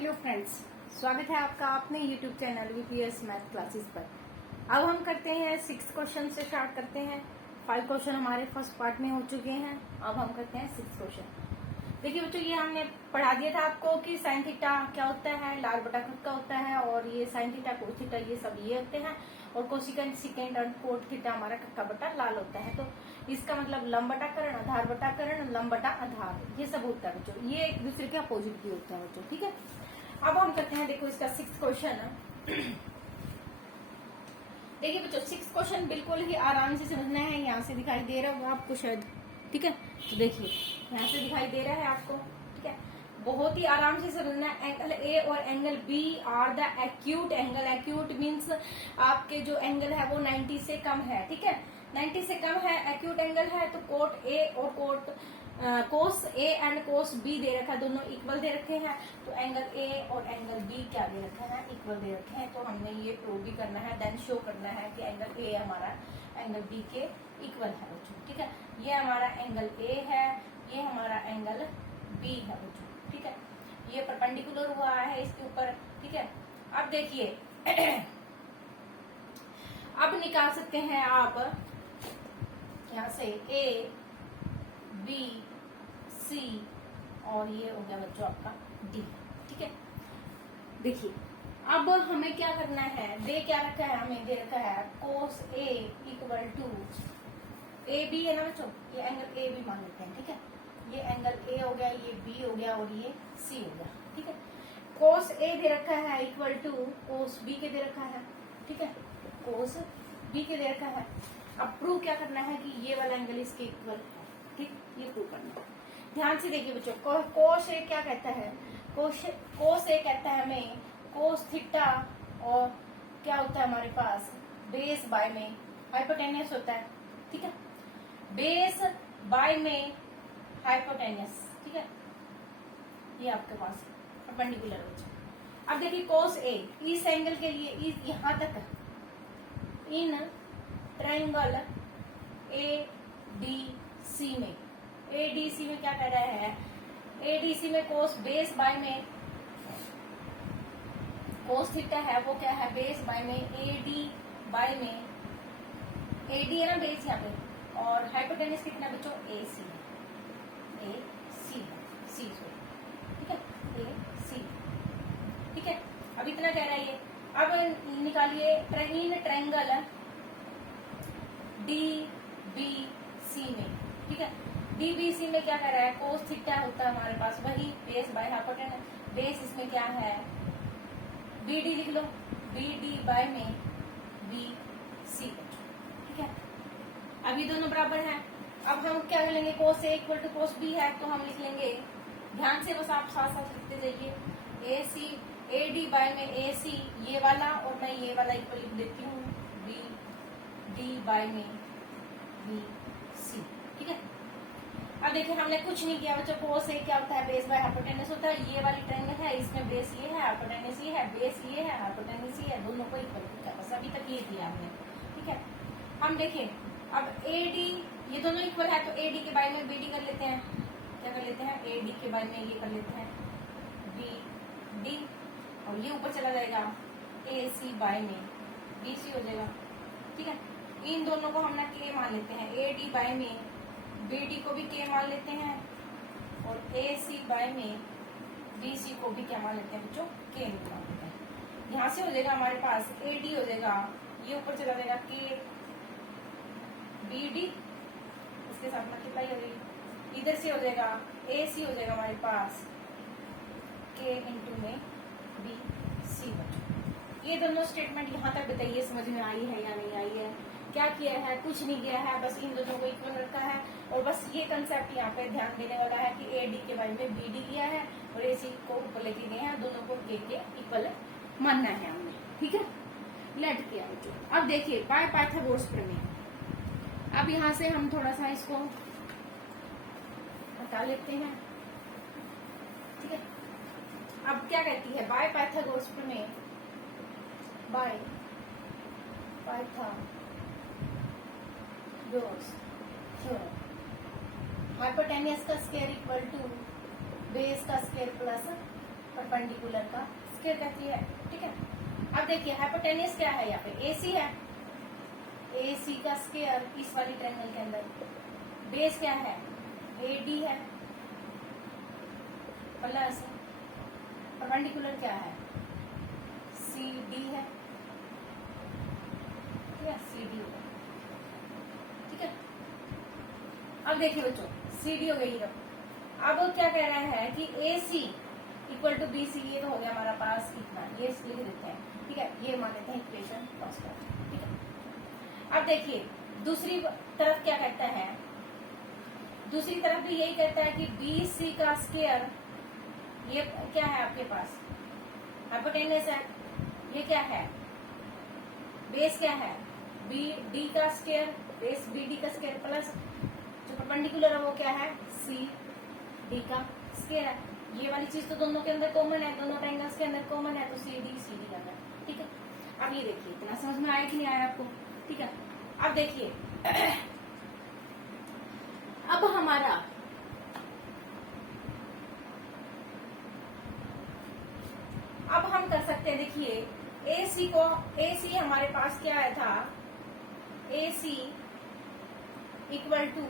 Hello friends, स्वागत है आपका अपने YouTube channel VPS math classes पर। अब हम करते हैं 6 क्वेश्चन से स्टार्ट करते हैं। 5 क्वेश्चन हमारे फर्स्ट पार्ट में हो चुके हैं। अब हम करते हैं 6 क्वेश्चन। देखिए बच्चों, ये हमने पढ़ा दिया था आपको कि साइन थीटा क्या होता है, लाल बटा खुद का होता है, और ये साइन थीटा कोस थीटा ये सब ये होते हैं, और कोसिकेंट सिकेंट और कोट थीटा हमारा कक्का बटा लाल होता है। तो इसका मतलब लंब बटा कर्ण, आधार बटा कर्ण, लंब बटा आधार, ये सब होता है बच्चों। ये एक दूसरे के अपोजिट भी होता है बच्चों, ठीक है। अब हम करते हैं, देखो इसका 6 क्वेश्चन। देखिए बच्चों, 6 क्वेश्चन बिल्कुल ही आराम से समझना है। यहाँ से दिखाई दे रहा होगा आपको शायद, ठीक है। तो देखिए यहाँ से दिखाई दे रहा है आपको, ठीक है। बहुत ही आराम से समझना है। एंगल ए और angle B are the acute angle. Acute means आपके जो एंगल है वो 90 से कम है, ठीक है। 90 से कम है, एक्यूट एंगल है। तो कोट ए और कोस ए एंड कोस बी दे रखा है, दोनों इक्वल दे रखे हैं। तो एंगल ए और एंगल बी क्या दे रखा है, इक्वल दे रखे हैं। तो हमने ये प्रूव भी करना है, देन शो करना है कि एंगल ए हमारा एंगल बी के इक्वल है बच्चों, ठीक है। ये हमारा एंगल ए है, ये हमारा एंगल बी है बच्चों, ठीक है। ये परपेंडिकुलर हुआ है इसके ऊपर, ठीक है। अब देखिए अब निकाल सकते हैं आप यहाँ से ए बी सी, और ये हो गया बच्चों आपका डी, ठीक है। देखिए अब हमें क्या करना है, दे क्या रखा है, हमें दे रखा है कोस ए इक्वल टू ए बी है ना बच्चों, ये एंगल ए बी मान लेते हैं, ठीक है। ये एंगल ए हो गया, ये बी हो गया, और ये सी हो गया, ठीक है। कोस ए दे रखा है इक्वल टू कोस बी के दे रखा है, ठीक है। कोस बी के दे रखा है। अब प्रूव क्या करना है कि ये वाला एंगल इसके इक्वल है, ठीक, ये प्रूव करना है। ध्यान से देखिए बच्चों, कोस ए क्या कहता है, कोस ए कहता है हमें कोस थीटा, और क्या होता है हमारे पास बेस बाय में हाइपोटेनियस होता है, ठीक है। बेस बाय में हाइपोटेनियस, ठीक है। ये आपके पास परपेंडिकुलर बच्चों। अब देखिए कोस ए इस एंगल के लिए यहां तक in triangle A D C में, एडीसी में क्या कह रहा है, एडीसी में कोस बेस बाय में कोस थीटा है, वो क्या है बेस बाय में एडी बाय में, एडी है ना बेस यहाँ पे, और हाइपोटेनियस कितना बच्चों ए सी, ठीक है, ए सी, ठीक है। अब इतना कह रहा है ये। अब निकालिए in triangle D B C में, ठीक है। डीबीसी में क्या कह रहा है, कोस थीटा होता है हमारे पास, वही बेस बाय हाइपोटेनस। बेस इसमें क्या है बीडी लिख लो, बीडी बाय में बी सी, ठीक है। अब ये दोनों बराबर हैं। अब हम क्या कर लेंगे, कोस ए इक्वल टू कोस बी है, तो हम लिख लेंगे, ध्यान से बस आप साथ साथ लिखते जाइए, ए सी ए डी बाय में ए सी ये वाला, और मैं ये वाला इक्वल लिख देती हूँ बी डी बाय में बी सी, ठीक है। अब देखिए हमने कुछ नहीं किया बच्चों, कोस ए क्या होता है बेस बाय हाइपोटेनस होता है। ये वाली ट्रायंगल है, इसमें बेस ये है, हाइपोटेनस ये है, बेस ये है, हाइपोटेनस ये है, दोनों को इक्वल किया, बस अभी तक ये किया हमने, ठीक है। हम देखें अब ए डी, ये दोनों इक्वल है, तो ए डी के बाय में बी डी कर लेते हैं, क्या कर लेते हैं, ए डी के बाय में ये कर लेते हैं बी डी, और ये ऊपर चला जाएगा ए सी बाय में बी सी हो जाएगा, ठीक है। इन दोनों को हम ना के मान लेते हैं, ए डी बाय में बी डी को भी के मान लेते हैं, और ए सी बाय में बी सी को भी क्या मान लेते हैं बच्चों, के मान लेते हैं। यहाँ से हो जाएगा हमारे पास ए डी हो जाएगा, ये ऊपर चला जाएगा के बी डी, इसके साथ मल्टीप्लाई हो गई, इधर से हो जाएगा ए सी हो जाएगा हमारे पास के इंटू में बी सी बच्चों। ये दोनों स्टेटमेंट यहाँ तक बताइए समझ में आई है या नहीं आई है। क्या किया है, कुछ नहीं किया है, बस इन दोनों को इक्वल रखा है, और बस ये कंसेप्ट यहाँ पे ध्यान देने वाला है कि ए डी के बारे में बी डी किया है, और ए सी को ऊपर लेके गए हैं, दोनों को के इक्वल मानना है हमने, ठीक है। लेट किया बच्चों। अब देखिए बाय पाइथागोरस प्रमेय, अब यहाँ से हम थोड़ा सा इसको हटा लेते हैं, ठीक है। अब क्या कहती है बाय पाइथागोरस प्रमेय, बाय पाइथागोरस थ्योरम, हाइपोटेनियस का स्क्वायर इक्वल टू बेस का स्क्वायर प्लस परपेंडिकुलर का स्क्वायर कहती है। ठीक है, अब देखिए हाइपोटेन्यूस क्या है, यहाँ पे AC है, AC का स्क्वायर इस वाली ट्रायंगल के अंदर। बेस क्या है, AD है, प्लस परपेंडिकुलर क्या है, CD है, ठीक है, CD है। ठीक है, अब देखिए बच्चों CD हो गई। अब क्या कह रहा है कि AC इक्वल टू BC, ये तो हो गया हमारा पास कितना, ये लिख देते हैं। ठीक है, ये मान लेते हैं इक्वेशन फर्स्ट। ठीक है, अब देखिए दूसरी तरफ क्या कहता है, दूसरी तरफ भी यही कहता है कि BC का स्क्वायर, ये क्या है आपके पास, हाइपोटेन्यूस है, ये क्या है, बेस क्या है, BD का स्क्वायर, बेस BD का स्क्वायर, प्लस जो परपेंडिकुलर है वो क्या है, CD का स्क्वायर है। ये वाली चीज तो दोनों के अंदर कॉमन है, दोनों ट्रायंगल्स के अंदर कॉमन है, तो CD का है। ठीक है, अब ये देखिए इतना समझ में आया कि नहीं आया आपको। ठीक है, अब देखिए अब हमारा अब हम कर सकते हैं, देखिए AC हमारे पास क्या आया था, AC इक्वल टू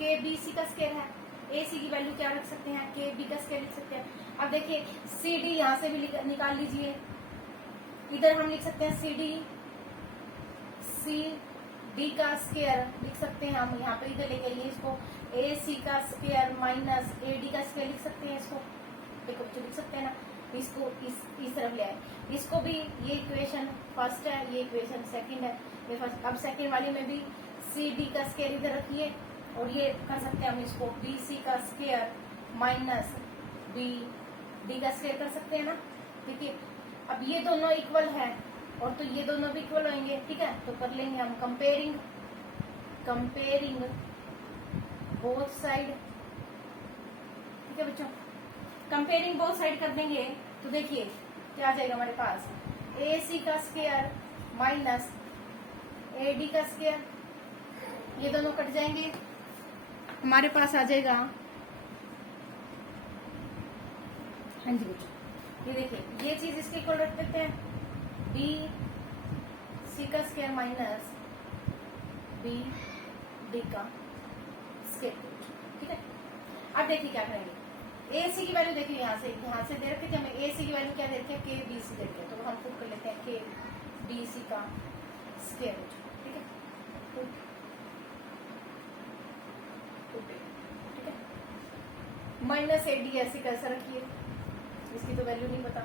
KBC का स्क्वायर है। AC की वैल्यू क्या रख सकते हैं, KB का स्क्वायर लिख सकते हैं। अब देखिए CD यहां से भी निकाल लीजिए, इधर हम लिख सकते हैं CD का स्क्वायर लिख सकते हैं हम, यहाँ पे इधर लेके आइए इसको, AC का स्क्वायर माइनस AD का स्क्वायर लिख सकते हैं इसको। देखो बच्चों लिख सकते हैं ना, इसको इस तरफ ले आए, इसको भी, ये इक्वेशन फर्स्ट है, ये इक्वेशन सेकंड है, ये फर्स्ट। अब सेकंड वाली में भी CD का स्क्वायर इधर रखिए, और ये कर सकते हैं हम इसको BC का स्क्वायर माइनस BD का स्क्वायर कर सकते हैं ना। देखिए अब ये दोनों इक्वल है, और तो ये दोनों भी इक्वल होंगे। ठीक है, तो कर लेंगे हम कंपेयरिंग बोथ साइड। ठीक है बच्चों, कंपेयरिंग बोथ साइड कर देंगे तो देखिए क्या आ जाएगा हमारे पास, AC का स्क्वायर माइनस AD का स्क्वायर, ये दोनों कट जाएंगे, हमारे पास आ जाएगा, हाँ जी बच्चों ये देखिए ये चीज इसके इक्वल रख देते हैं, BC का स्क्वायर माइनस BD का स्क्वायर। ठीक है, अब देखिए क्या करेंगे, AC की वैल्यू देखिए यहाँ से दे रखे थे हमें, AC की वैल्यू क्या दे रखे हैं, KBC दे रखे हैं, तो हम पुट कर लेते हैं KBC का स्क्वायर। ठीक है, ठीक है, माइनस AD ऐसे कैसे रखिए, इसकी तो वैल्यू नहीं पता।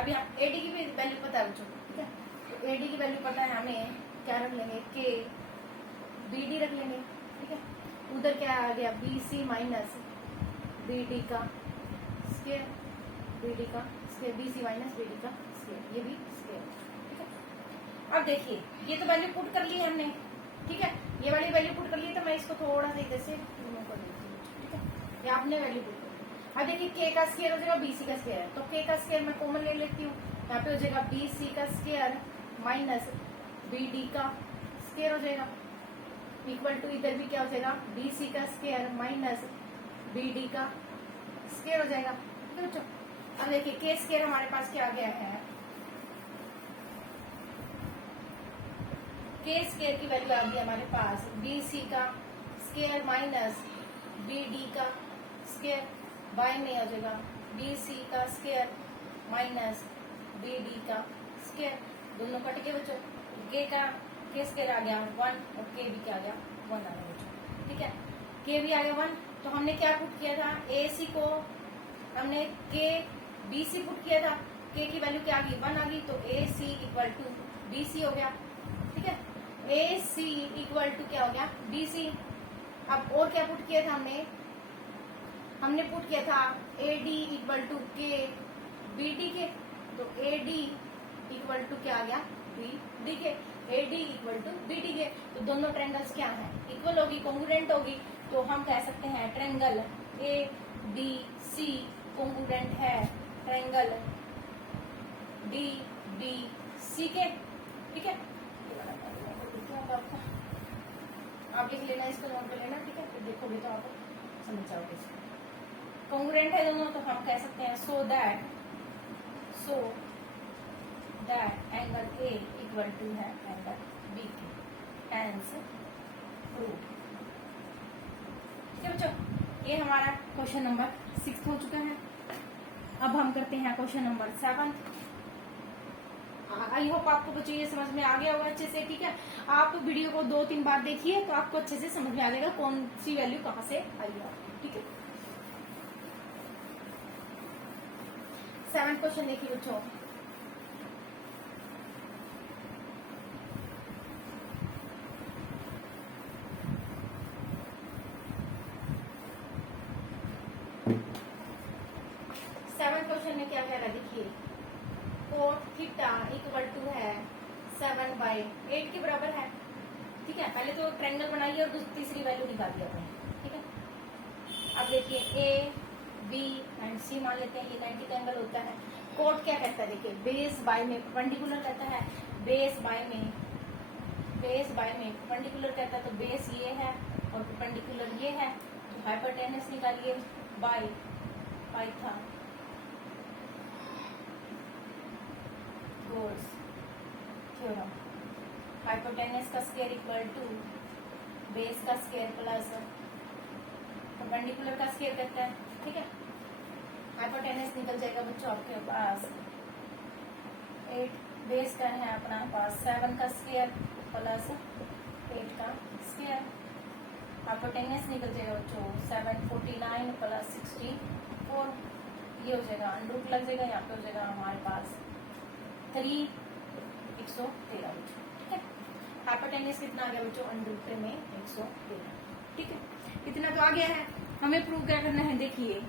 अब यहाँ AD की भी वैल्यू पता है बच्चों। ठीक है, तो AD की वैल्यू पता है हमें, क्या रख लेंगे, KBD रख लेंगे। ठीक है, उधर क्या आ गया, BC माइनस BD का स्क्वायर, BD का स्क्वायर, BC माइनस BD का स्क्वायर, ये भी स्क्वायर। ठीक है, अब देखिए ये तो वैल्यू पुट कर ली है हमने। ठीक है, ये वाली वैल्यू पुट कर ली है, तो मैं इसको थोड़ा सा इधर से रिमूव कर देती हूँ। ठीक है, ये आपने वैल्यू पुट कर दी। अब देखिए K का स्क्वायर हो जाएगा BC का स्क्वायर, तो K का स्क्वायर मैं कॉमन ले लेती हूँ, यहाँ पे हो जाएगा BC का स्क्वायर माइनस BD का स्क्वायर हो जाएगा, इक्वल टू इधर भी क्या हो जाएगा, BC का स्क्वायर माइनस BD का स्क्वायर हो जाएगा। ठीक है बच्चों, अब देखिए K स्क्वायर हमारे पास क्या आ गया है, K स्क्वायर की वैल्यू आ गई हमारे पास BC का स्क्वायर माइनस BD का स्क्वायर, बाय में आ जाएगा BC का स्क्वायर माइनस BD का स्क्वायर, दोनों कट के बच्चों, K स्क्वायर आ गया 1 और K भी क्या आ गया 1 आ गया बच्चों। ठीक है, K भी आ गया 1, तो हमने क्या पुट किया था, AC को हमने KBC पुट किया था, K की वैल्यू क्या आ गई 1 आ गई, तो AC इक्वल टू BC हो गया। ठीक है, AC इक्वल टू क्या हो गया BC। अब और क्या पुट किया था हमने पुट किया था AD इक्वल टू KBD के, तो AD इक्वल टू क्या आ गया BD के, AD इक्वल टू BD के, तो दोनों ट्रायंगल्स क्या हैं, इक्वल होगी, कॉन्ग्रुएंट होगी, तो हम कह सकते हैं ट्रायंगल ABC कॉन्ग्रुएंट है ट्रायंगल DBC के। ठीक है, आप लिख लेना, इसको नोट कर लेना। ठीक है, फिर देखोगे तो आप समझ जाओगे इसको, कॉन्ग्रुएंट है दोनों, तो हम कह सकते हैं so that so that angle A equal to है एंगल बी के, हेंस प्रूव। ठीक है बच्चों, ये हमारा क्वेश्चन नंबर 6 हो चुका है। अब हम करते हैं क्वेश्चन नंबर 7। आई होप आपको बच्चों ये समझ में आ गया होगा अच्छे से। ठीक है, आप वीडियो को 2-3 बार देखिए तो आपको अच्छे से समझ में आ जाएगा कौन सी वैल्यू कहाँ से आई है। ठीक है, 7 क्वेश्चन देखिए बच्चों। क्वेश्चन में क्या कह रहा है देखिए, कोट थीटा इक्वल टू है 7/8 के बराबर है। ठीक है, पहले तो ट्रायंगल बनाइए और तीसरी वैल्यू निकालिए अपने। ठीक है, अब देखिए ए बी एंड सी मान लेते हैं, ये 90 का एंगल होता है। कोट क्या कहता है देखिए, बेस बाय में परपेंडिकुलर कहता है, बेस बाय में परपेंडिकुलर कहता है, तो बेस ये है और परपेंडिकुलर ये है, तो हाइपोटेनस निकालिए बाय पाइथन थ्योरम। हाइपोटेनस का स्क्वायर इक्वल टू बेस का स्क्वायर प्लस परपेंडिकुलर का स्क्वायर कहता है। ठीक है, हाइपोटेनस निकल जाएगा बच्चों आपके पास 8, बेस का है अपना पास 7 का स्क्वायर प्लस 8 का स्क्वायर। हाइपोटेनस निकल जाएगा बच्चों 749 प्लस 64, ये हो जाएगा अंडरूट लग जाएगा, यहाँ पे हो जाएगा हमारे पास 113 बच्चों। ठीक है, हाइपोटेनस कितना आ गया बच्चों, अंडरूट में 113। ठीक है, इतना तो आ गया है। हमें प्रूव क्या करना है देखिए,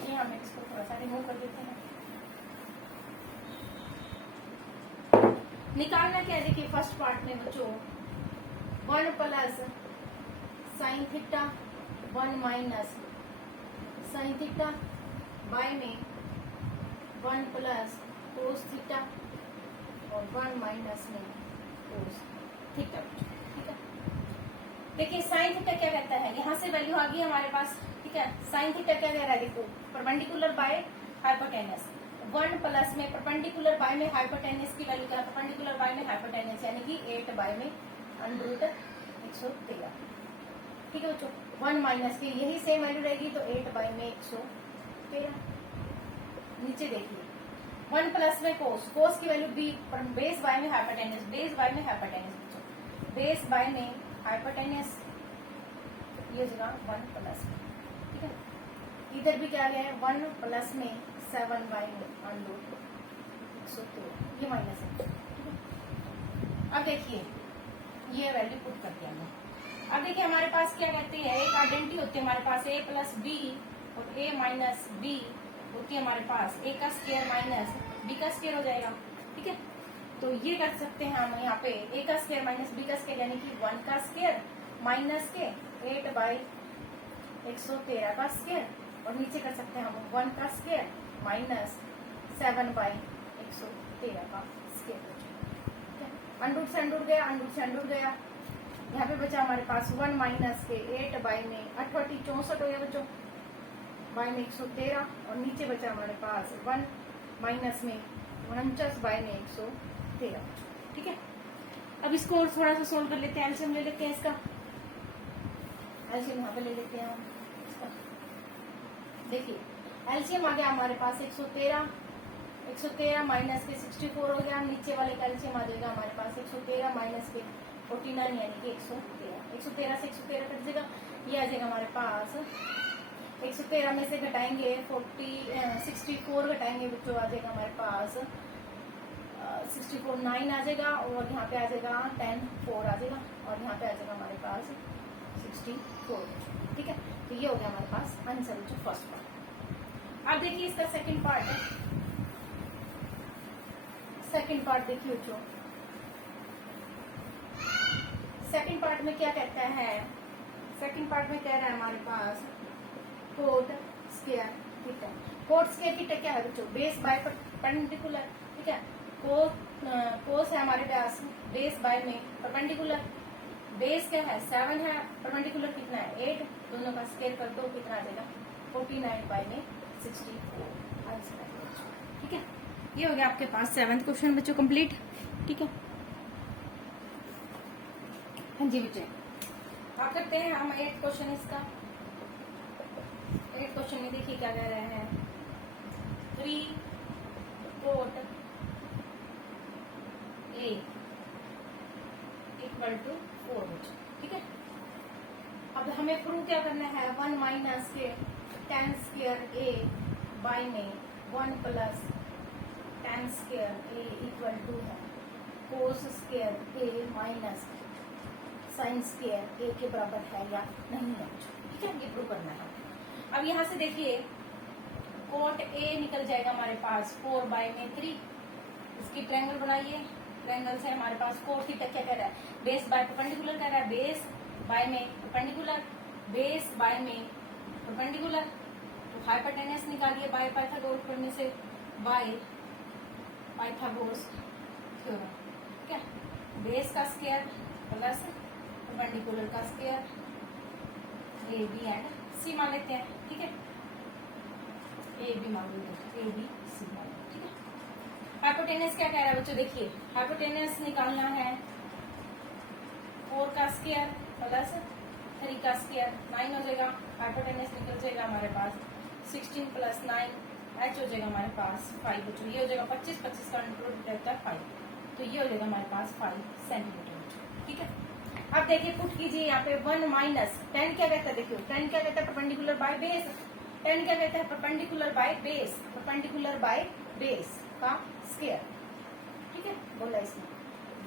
ये हम इसको थोड़ा सा रिमूव कर देते हैं। निकालना क्या है देखिए, फर्स्ट पार्ट में बच्चों 1 plus sine theta 1 minus sine theta by में 1 प्लस कोस थीटा और 1 माइनस में कोस थीटा। ठीक है, देखिए साइन थीटा क्या कहता है, यहाँ से वैल्यू आ गई हमारे पास। ठीक है, साइन थीटा क्या कह रहा है देखो, परपेंडिकुलर बाय हाइपोटेनस 1 प्लस में परपेंडिकुलर बाय में हाइपोटेनस की वैल्यू क्या है, परपेंडिकुलर बाय में हाइपोटेनस यानी कि 8 बाय में अंडरूट 113। ठीक है बच्चों, 1 माइनस की यही सेम वैल्यू रहेगी तो 8 बाय में 113। नीचे देखिए 1 प्लस में कोस, कोस की वैल्यू बी, बेस बाय में हाइपोटेनस, बेस बाय में हाइपोटेनस बच्चों, बेस बाय में हाइपोटेनस ये जगह 1 प्लस में। ठीक है, इधर भी क्या गया है 1 प्लस में 7 बाय में अंडरूट 113, ये माइनस है। ठीक है, अब देखिए ये वैल्यू पुट कर दिया हमने। अब देखिए हमारे पास क्या कहते हैं, एक आइडेंटिटी होती है हमारे पास, ए प्लस बी और ए माइनस बी होती है हमारे पास, ए का स्क्वायर माइनस बी का स्क्वायर हो जाएगा। ठीक है, तो ये कर सकते हैं हम यहाँ पे ए का स्क्वायर माइनस बी का स्क्वायर यानी कि 1 का स्क्वायर माइनस के 8 बाई 113 का स्क्वायर, और नीचे कर सकते हैं हम 1 का स्क्वायर माइनस 7 बाई 113 का स्क्वायर। अंडरूट से अंडरूट गया, अंडरूट से अंडरूट गया, यहाँ पे बचा हमारे पास 1 माइनस के 8 बाई में 68 64 हो गया बच्चों, बाई में 113, और नीचे बचा हमारे पास 1 माइनस में 49 बाई में 113। ठीक है, अब इसको और थोड़ा सा सोल्व कर लेते हैं, एलसीएम ले लेते हैं इसका, एलसीएम यहाँ पे ले लेते हैं हम इसका। देखिए एलसीएम आ गया हमारे पास 113 माइनस के 64 हो गया, नीचे वाले का एलसीएम आ जाएगा हमारे पास 113 माइनस के 49 यानी कि 113 से 113 कट जाएगा, ये आ जाएगा हमारे पास 113 में से घटाएंगे 64 घटाएंगे बच्चों, आ जाएगा हमारे पास 64 9 आ जाएगा, और यहाँ पे आ जाएगा 10 4 आ जाएगा, और यहाँ पे आ जाएगा हमारे पास 64। ठीक है, तो ये हो गया हमारे पास आंसर जो फर्स्ट पार्ट। अब देखिए इसका सेकंड पार्ट है, सेकंड पार्ट देखिए बच्चों, सेकंड पार्ट में क्या कहता है, सेकंड पार्ट में कह रहा है हमारे पास cot square theta. Cot square theta क्या है बच्चों, बेस बाय परपेंडिकुलर। ठीक है, कोस है हमारे पास बेस बाय में परपेंडिकुलर, बेस क्या है 7 है, परपेंडिकुलर कितना है 8, दोनों का स्क्वायर कर दो कितना आ जाएगा 49 बाय में 64 आंसर है। ठीक है, ये हो गया आपके पास 7th क्वेश्चन बच्चों कंप्लीट। ठीक है, हाँ जी बच्चे आप करते हैं हम 8th क्वेश्चन इसका। 8th क्वेश्चन में देखिए क्या कह रहे हैं, 3 कोट A इक्वल टू 4 बच्चों। ठीक है, अब हमें प्रूव क्या करना है, 1 माइनस के tan स्क्वायर A बाय में 1 plus tan square A equal to है cos square A minus sine square A के बराबर है या नहीं है। ठीक है, ये प्रूव करना है। अब यहाँ से देखिए कोट A निकल जाएगा हमारे पास 4 बाय में 3, इसकी ट्रायंगल बनाइए। ट्रायंगल से हमारे पास कोट थीटा क्या कह रहा है, बेस बाय परपेंडिकुलर कह रहा है, बेस बाय में परपेंडिकुलर, बेस बाय में परपेंडिकुलर, तो हाइपोटेनस निकालिए बाय पाइथागोरस पढ़ने से, बाय पाइथागोरस थ्योरम। ठीक है, बेस का स्क्वायर प्लस परपेंडिकुलर का स्क्वायर, ए बी एंड सी मान लेते हैं। ठीक है, ए बी मान लेते हैं, ए बी सी मान लेते हैं। ठीक है, हाइपोटेनस क्या कह रहा है बच्चों, देखिए हाइपोटेनस निकालना है 4 का स्क्वायर प्लस 3 का स्क्वायर, 9 हो जाएगा। हाइपोटेनस निकल जाएगा हमारे पास 16 प्लस 9, एच हो जाएगा हमारे पास 5 बच्चों। ये हो जाएगा 25, 25 का अंडर रहता है 5, तो ये हो जाएगा हमारे पास 5 सेंटीमीटर। ठीक है, अब देखिए पुट कीजिए यहाँ पे 1 माइनस tan क्या कहता है, देखियो tan क्या कहता है, परपेंडिकुलर बाय बेस। tan क्या कहता है, perpendicular by base, perpendicular by base का स्क्वायर। ठीक है, बोला इसमें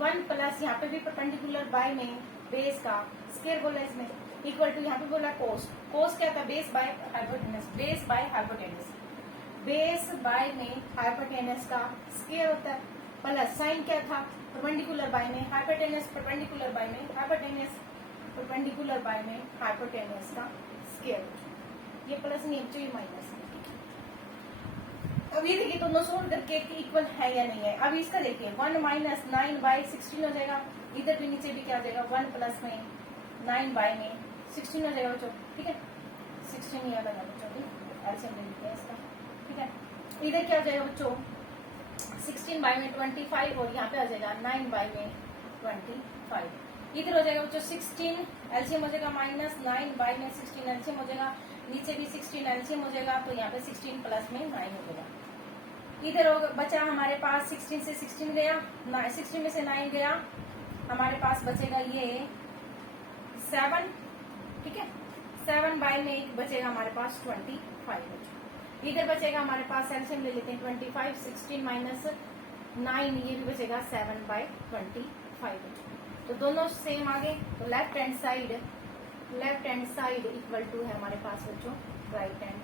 1 प्लस यहाँ पे भी परपेंडिकुलर बाय में बेस का स्क्वायर बोला इसमें, इक्वल टू यहाँ पे बोला कोस। कोस क्या था, base by hypotenuse, base by hypotenuse, base by में हाइपोटेनस का स्क्वायर होता है, प्लस साइन क्या था, परपेंडिकुलर बाय में हाइपोटेनस, परपेंडिकुलर बाय में हाइपोटेनस, परपेंडिकुलर बाय में हाइपोटेनस का स्क्वायर। ये प्लस नहीं है, ये माइनस है। अब ये देखिए दोनों सोल्व करके इक्वल है या नहीं है। अब इसका देखिए 1 माइनस 9 बाय 16 हो जाएगा, इधर भी नीचे भी क्या हो जाएगा, 1 प्लस में 9 बाय में 16 हो जाएगा बच्चों। ठीक है, 16 याद आएगा बच्चों, ऐसे ले लेते हैं इसका। ठीक है, इधर क्या हो जाएगा बच्चों, 16 बाय में 25 और यहाँ पे आ जाएगा 9 बाय में 25। इधर हो जाएगा बच्चों 16 एलसीएम हो जाएगा, माइनस 9 बाय में 16 एलसीएम हो जाएगा, नीचे भी 16 एलसीएम हो जाएगा, तो यहाँ पे 16 प्लस में 9 हो जाएगा। इधर हो बचा हमारे पास 16 से 16 गया, 16 में से 9 गया, हमारे पास बचेगा ये 7। ठीक है, 7 बाय में एक बचेगा हमारे पास 25। इधर बचेगा हमारे पास एलसीएम ले लेते हैं 25, 16 माइनस 9, ये भी बचेगा 7 बाय 25। तो दोनों सेम आ गए, तो left hand side equal to है हमारे पास बच्चों राइट हैंड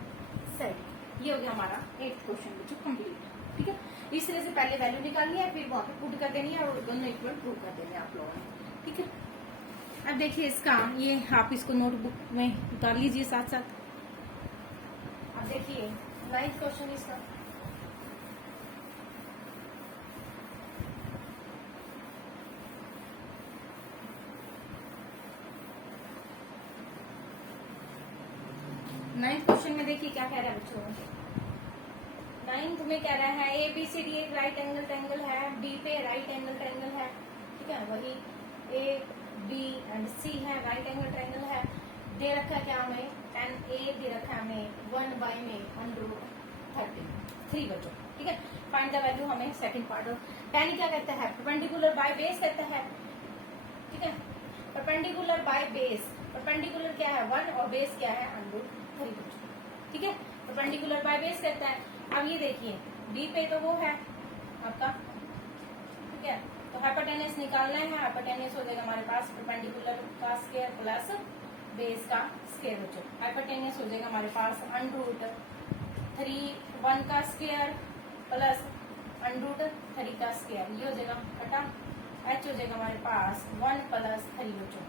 साइड। ये हो गया हमारा 8th क्वेश्चन बच्चों कंप्लीट। ठीक है, इस तरह से पहले वैल्यू निकालनी है, फिर वहां पे पुट कर देनी है और दोनों इक्वल प्रूव कर देने आप लोगों ने। ठीक है, अब देखिए इसका ये आप इसको नोटबुक में उतार लीजिए साथ साथ। अब देखिए 9th क्वेश्चन इसका, नाइन्थ क्वेश्चन में देखिए क्या कह रहा है बच्चों। 9th में कह रहा है ए बी सी डी एक राइट एंगल ट्रायंगल है, डी पे राइट एंगल ट्रायंगल है। ठीक है, वही ए बी एंड सी है, राइट एंगल ट्रायंगल है। दे रखा है क्या हमें, tan ए दे रखा है हमें 1 बाय में √33 बच्चों। ठीक है, फाइंड द वैल्यू हमें सेकंड पार्ट ऑफ tan क्या कहता है, परपेंडिकुलर बाय बेस कहता है। ठीक है, परपेंडिकुलर बाय बेस, परपेंडिकुलर क्या है 1 और बेस क्या है √3 बच्चों। ठीक है, परपेंडिकुलर बाय बेस कहता है। अब ये देखिए डी पे तो वो है आपका, ठीक है, तो हाइपोटेनस निकालना है। हाइपोटेनस हो जाएगा हमारे पास परपेंडिकुलर का स्क्वायर प्लस बेस का स्क्वायर बच्चों। हाइपोटेनस हो जाएगा हमारे पास √3 1 का स्क्वायर प्लस √3 का स्क्वायर, ये हो जाएगा कटा। एच हो जाएगा हमारे पास 1 प्लस 3 बच्चों।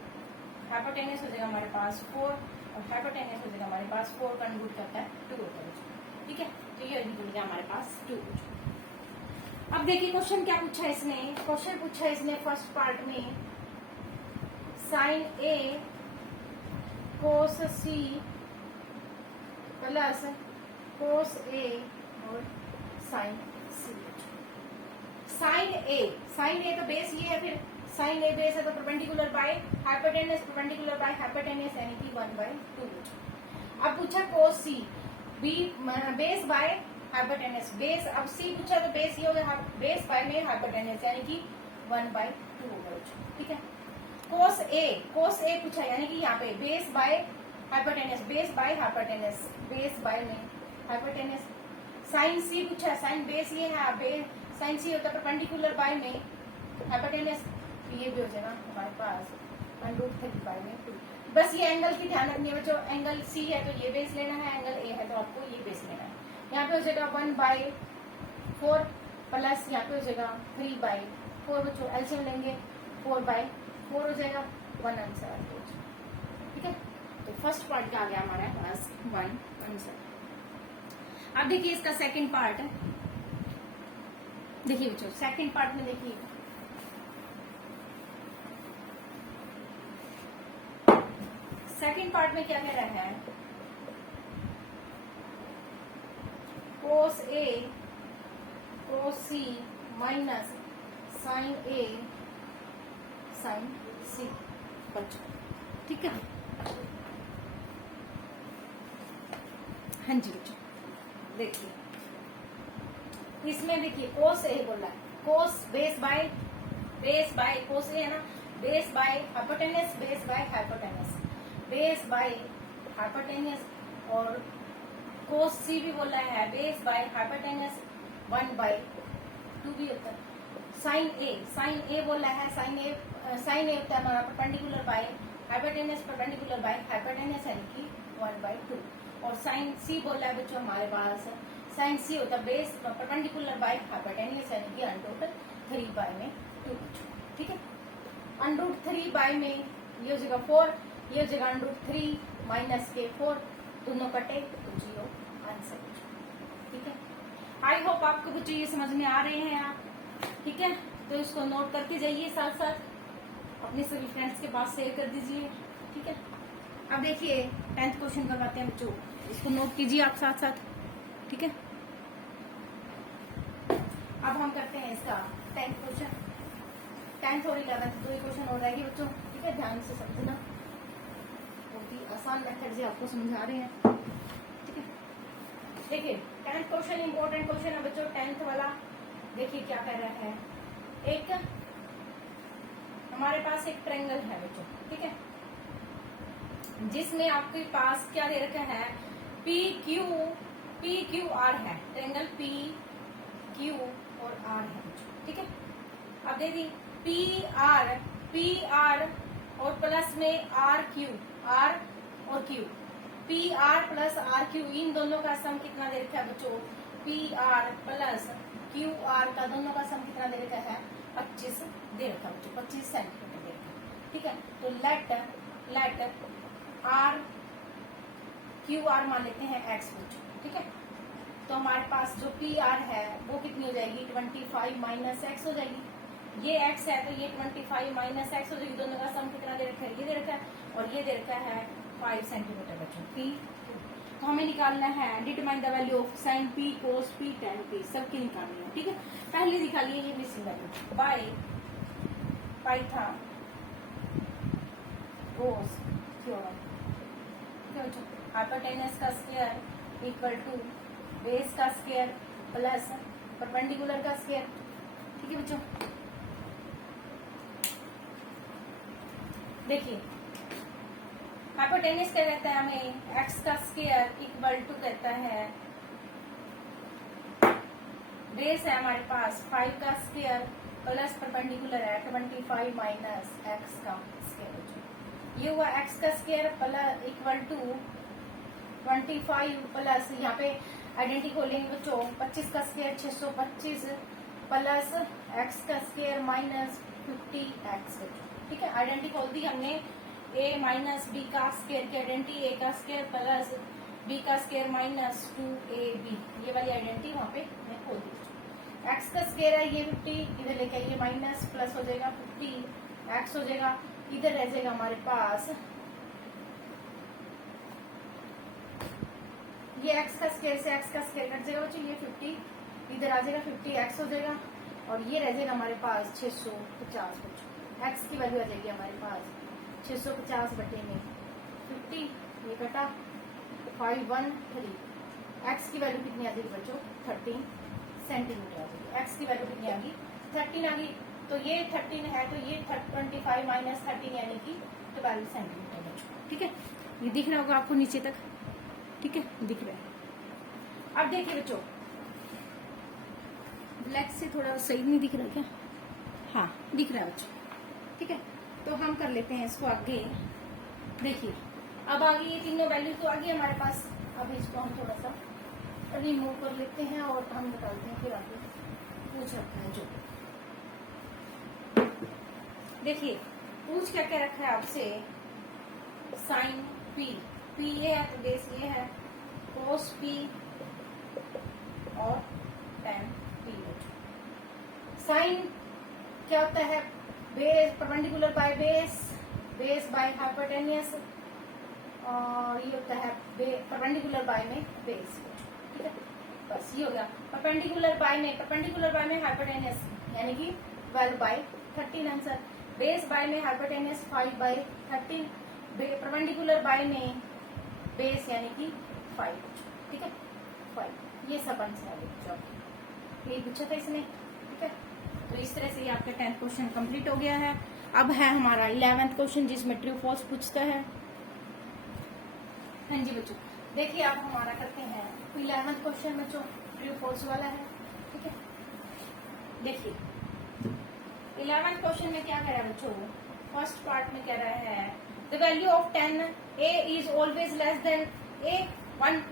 हाइपोटेनस हो जाएगा हमारे पास 4 और हाइपोटेनस हो जाएगा हमारे पास 4 का √ करता है 2 होता है बच्चों। ठीक है, तो ये निकल गया हमारे पास 2 बच्चों। अब देखिए क्वेश्चन क्या पूछा है इसने, क्वेश्चन पूछा है इसने फर्स्ट पार्ट में साइन ए कोस सी प्लस कोस ए और साइन सी। साइन ए तो बेस ये है, फिर साइन ए बेस है तो perpendicular by hypotenuse, perpendicular by hypotenuse यानी कि 1/2। अब पूछा cos C, B base by hypotenuse, base अब सी पूछा तो बेस ये हो गया बेस बाय में हाइपोटेनस यानी कि 1/2 होगा। ठीक है। कोस ए पूछा यानी कि यहाँ पे base by hypotenuse, base by hypotenuse, base by में हाइपोटेनस। साइन सी पूछा, साइन बेस ये है, बेस साइन सी होता है परपेंडिकुलर बाय में हाइपोटेनस, ये भी हो जाएगा हमारे पास √3/2। बस ये एंगल की ध्यान रखनी है बच्चों, एंगल सी है तो ये बेस लेना है, एंगल ए है तो आपको ये बेस लेना है। यहाँ पे हो जाएगा 1/4 प्लस यहाँ पे हो जाएगा 3/4 बच्चों, एलसीएम लेंगे 4/4 हो जाएगा, 1 आंसर आ जाएगा। ठीक है, तो फर्स्ट पार्ट का आ गया हमारे पास 1 आंसर। अब देखिए इसका सेकंड पार्ट है, देखिए बच्चों सेकंड पार्ट में देखिए सेकंड पार्ट में क्या कह रहा है, कोस ए कोस सी माइनस साइन ए साइन सी बच्चों। ठीक है, हाँ जी बच्चों देखिए इसमें देखिए कोस ए बोला है, कोस बेस बाय कोस ए है ना, base by hypotenuse, base by hypotenuse, base by hypotenuse, और कोस सी भी बोला है बेस बाय हाइपोटेनस 1/2 भी होता है। साइन ए बोला है, साइन ए होता है हमारा perpendicular by hypotenuse, perpendicular by hypotenuse यानी कि 1/2। और साइन सी बोला है बच्चों हमारे पास, साइन सी होता है बेस परपेंडिकुलर बाय हाइपोटेनस यानी कि √3/2। ठीक है, √3 में ये हो जाएगा 4, ये हो जाएगा √3 माइनस के 4, दोनों कटे तो 0 आंसर। ठीक है, आई होप आपको कुछ ये समझ में आ रहे हैं आप। ठीक है, तो इसको नोट करके जाइए, साथ साथ अपने सभी फ्रेंड्स के पास शेयर कर दीजिए। ठीक है, अब देखिए 10th क्वेश्चन करवाते हैं बच्चों, इसको नोट कीजिए आप साथ साथ। ठीक है, अब हम करते हैं इसका 10th क्वेश्चन, 10th और 11th 2 क्वेश्चन हो रहेगी बच्चों। ठीक है, ध्यान से समझना, बहुत ही आसान मेथड से आपको समझा रहे हैं। ठीक है, देखिए 10th क्वेश्चन इंपॉर्टेंट क्वेश्चन है बच्चों, 10th वाला। देखिए क्या कर रहा है, एक हमारे पास एक ट्रायंगल है बच्चों। ठीक है, जिसमें आपके पास क्या दे रखा है, PQR है, ट्रायंगल PQ और R है बच्चों। ठीक है, अब देखिए PR और प्लस में RQ, R और Q, PR प्लस RQ इन दोनों का सम कितना दे रखा है बच्चों, PR प्लस QR का दोनों का सम कितना दे रखा है, 25 दे रखा है बच्चों, 25 सेंटीमीटर दे रखा है। ठीक है, तो लेट QR मान लेते हैं x बच्चों। ठीक है, तो हमारे पास जो PR है वो कितनी हो जाएगी, 25 माइनस x हो जाएगी। ये x है तो ये 25 माइनस x हो जाएगी, दोनों का सम कितना दे रखा है, ये दे रखा है और ये दे रखा है 5 सेंटीमीटर बच्चों। P तो हमें निकालना है, determine the value of sine P cos P tan P, सबकी निकालनी है। ठीक है, पहले दिखा लिए ये missing value by Pythagoras theorem. Hypotenuse का स्क्वायर इक्वल टू बेस का स्क्वायर प्लस परपेंडिकुलर का स्क्वायर। ठीक है बच्चों, देखिए हाइपोटेनस क्या कहता है हमें, एक्स का स्क्वायर इक्वल टू कहता है, बेस है हमारे पास 5 का स्क्वायर प्लस परपेंडिकुलर है 25 माइनस एक्स का स्क्वायर। ये हुआ एक्स का स्क्वायर प्लस इक्वल टू 25 प्लस, यहाँ पे आइडेंटिटी खोलेंगे बच्चों, 25 का स्क्वायर 625 प्लस एक्स का स्क्वायर माइनस 50x। ठीक है, आइडेंटिटी खोल दी हमने, a माइनस बी का स्क्वायर की आइडेंटिटी, a का स्क्वायर प्लस b का स्क्वायर माइनस 2ab, ये वाली आइडेंटिटी वहाँ पे मैं खोल दी। x का स्क्वायर है ये 50, इधर लेके आइए माइनस प्लस हो जाएगा 50x हो जाएगा, इधर रह जाएगा हमारे पास ये x का स्क्वायर से x का स्क्वायर कट जाएगा बच्चों, ये 50 इधर आ जाएगा 50x हो जाएगा और ये रह जाएगा हमारे पास 650 बच्चों। x की वैल्यू आ जाएगी हमारे पास 650 बटे में 50, ये कटा 513। x की वैल्यू कितनी आ जाएगी बच्चों 13 सेंटीमीटर आ जाएगी। x की वैल्यू कितनी आ गई 13 आ गई, तो ये 13 है तो ये 25 माइनस 13 यानी कि 12 सेंटीमीटर बच्चों। ठीक है, ये दिख रहा होगा आपको नीचे तक। ठीक है, दिख रहा है। अब देखिए बच्चों, ब्लैक से थोड़ा सही नहीं दिख रहा क्या? हाँ दिख रहा है बच्चों। ठीक है, तो हम कर लेते हैं इसको आगे। देखिए अब आगे ये तीनों वैल्यू तो आगे हमारे पास। अब इसको हम थोड़ा सा रिमूव कर लेते हैं और हम निकालते हैं, फिर आगे पूछ रखा है जो। देखिए पूछ क्या क्या रखा है आपसे, साइन पी, पी ये है तो बेस ये है, कोस पी और टेन पी। साइन क्या होता है, base perpendicular by base, base by hypotenuse, और ये होता है परपेंडिकुलर बाय में बेस। ठीक है, बस ये हो गया। परपेंडिकुलर बाय में हाइपोटेनियस यानी कि 12 बाय 13 आंसर। बेस बाय में हाइपोटेनियस 5 बाय 13। परपेंडिकुलर बाय में बेस यानी कि 5। ठीक है, 5। ये सब आंसर आ गया। ये पूछा था इसने। ठीक है, तो इस तरह से ये आपका 10th क्वेश्चन कंप्लीट हो गया है। अब है हमारा 11th क्वेश्चन जिसमें ट्रू फॉल्स पूछता है। हाँ जी बच्चों, देखिए आप हमारा करते हैं 11th क्वेश्चन बच्चों, ट्रू फॉल्स वाला है। ठीक है, देखिए 11th क्वेश्चन में क्या कह रहा है बच्चों, फर्स्ट पार्ट में कह रहा है the value of 10 a is always less than a 1।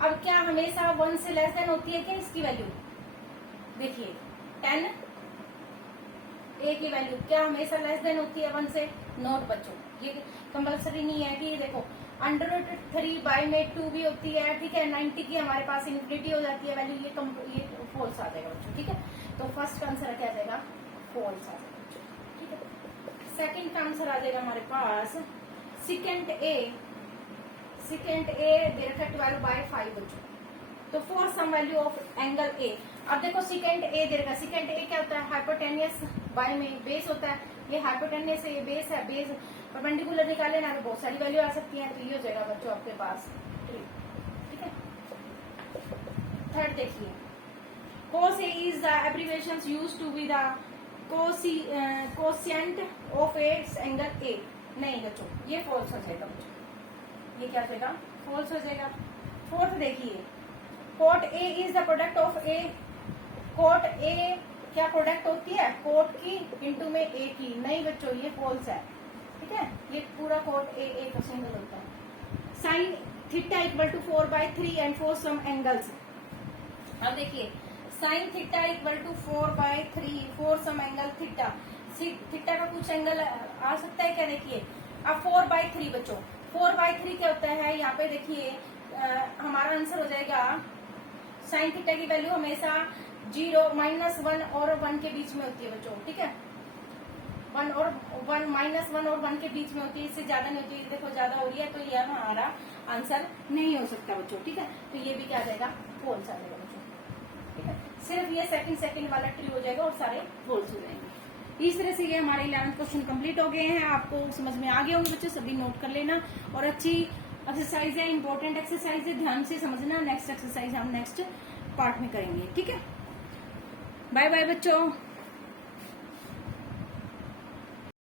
अब क्या हमेशा 1 से लेस देन होती है क्या इसकी वैल्यू? देखिए 10 a की वैल्यू क्या हमेशा लेस देन होती है 1 से? नोट बच्चों, ये कंपल्सरी नहीं है कि देखो √3 बाय में 2 भी होती है। ठीक है, 90 की हमारे पास इन्फिनिटी हो जाती है वैल्यू, ये फॉल्स आ जाएगा बच्चों। ठीक है, तो फर्स्ट का आंसर क्या आ जाएगा, फॉल्स आ जाएगा बच्चों। ठीक है, सेकंड का आंसर आ जाएगा हमारे पास सेकंड ए दे रखा 12 बाय 5 बच्चों। तो for some value of angle A. अब देखो सेकंड ए दे रखा, सेकंड ए क्या होता है, हाइपोटेनियस बाय में बेस होता है। ये हाइपोटेनियस है, ये बेस है, बेस परपेंडिकुलर निकाले ना तो बहुत सारी वैल्यू आ सकती है, तो ये हो जाएगा बच्चों आपके पास 3। ठीक है, थर्ड देखिए cos A is the abbreviation used to be the quotient of its angle A। नहीं बच्चों, ये फॉल्स हो जाएगा बच्चों, ये क्या हो जाएगा, फॉल्स हो जाएगा। फोर्थ देखिए cot A is the product of A। cot A क्या प्रोडक्ट होती है, कोट की इंटू में ए की। नहीं बच्चों, ये फॉल्स है। ठीक है, ये पूरा कोट ए एक सिंगल होता है। Sine theta equal to 4/3 and for some angles. अब देखिए sine theta equal to 4/3 for some angle theta. Theta का कुछ एंगल आ सकता है क्या? देखिए अब 4/3 बच्चों, 4/3 क्या होता है, यहाँ पे देखिए हमारा आंसर हो जाएगा साइन थीटा की वैल्यू हमेशा 0 -1 और 1 के बीच में होती है बच्चों। ठीक है, 1 और 1 -1 और 1 के बीच में होती है, इससे ज्यादा नहीं होती है। देखो ज्यादा हो रही है तो ये हमारा आंसर नहीं हो सकता बच्चों। ठीक है, तो ये भी क्या आ जाएगा, फॉल्स आ जाएगा बच्चों। ठीक है, सिर्फ ये सेकंड वाला ट्रू हो जाएगा और सारे फॉल्स हो जाएंगे। इस तरह से ये हमारे 11th क्वेश्चन कंप्लीट हो गए हैं। आपको समझ में आ गए होंगे बच्चों, सभी नोट कर लेना। और अच्छी एक्सरसाइज है, इंपॉर्टेंट एक्सरसाइज है, ध्यान से समझना। नेक्स्ट एक्सरसाइज हम नेक्स्ट पार्ट में करेंगे। ठीक है, बाय बाय बच्चों।